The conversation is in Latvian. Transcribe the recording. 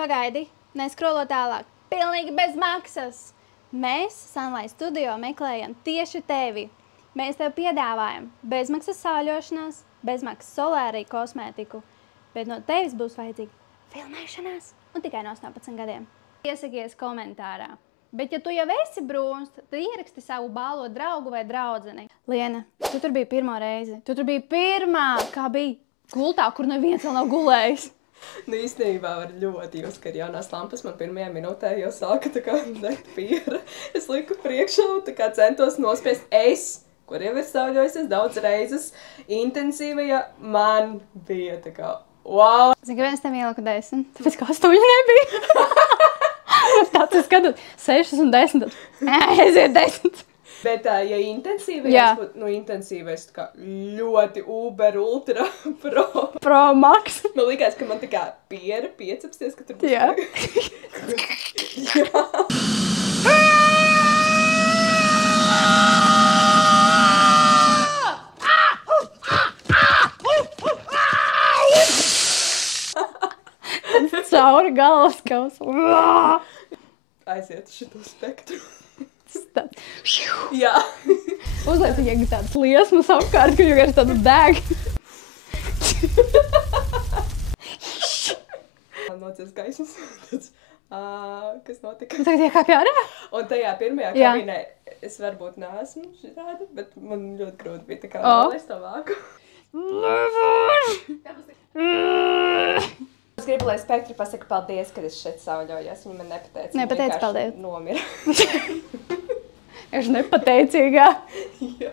Pagaidi, neskrolo tālāk. Pilnīgi bez maksas. Mēs Sunlight Studio meklējam tieši tevi. Mēs tev piedāvājam bezmaksas sāļošanās, bezmaksas solāriju kosmētiku, bet no tevis būs vajadzīga filmēšanās un tikai no 18 gadiem. Iesakies komentārā. Bet ja tu jau esi brūns, tad ieraksti savu bālo draugu vai draudzeni. Liena, tu tur biji pirmo reizi. Tu tur biji pirmā, kā bija gultā, kur neviens vēl nav gulējis. Nu, īstenībā var ļoti jūs, ka jaunās lampas man pirmajā minūtē jau sāka tā kā degt piera. Es liku priekšā, tā kā centos nospiest kur jau ir sauļojusies daudz reizes, intensīvajā man bija tā kā, wow! Zinu, ka viens tam ieliku 10, tāpēc kā 8 nebija. Tāds es skatot 6 un 10, tad aiziet 10. Bet, ja intensīvais būtu, nu, intensīvais tā kā ļoti uber, ultra, Pro max. Man likās, ka man tā kā piera piecapsties, ka tur būs Jā. Jā. Cauri galvas kausu. Aiziet uz šito spektru. Jā. Uzliek tikai tādas liesmas apkārt, ka vienkārši tādu deg. Nocies gaismas. Kas notika? Tagad iekāpj ārā? Un tajā pirmajā kabīnē es varbūt neesmu šitāda, bet man ļoti grūti bija tā kā nolēst to vāku. Es gribu, lai spektri pasaka paldies, kad es šeit sauļojos. Viņa man nepateica. Nepateica paldies. Nomira. Es nepateicīgā. Jā.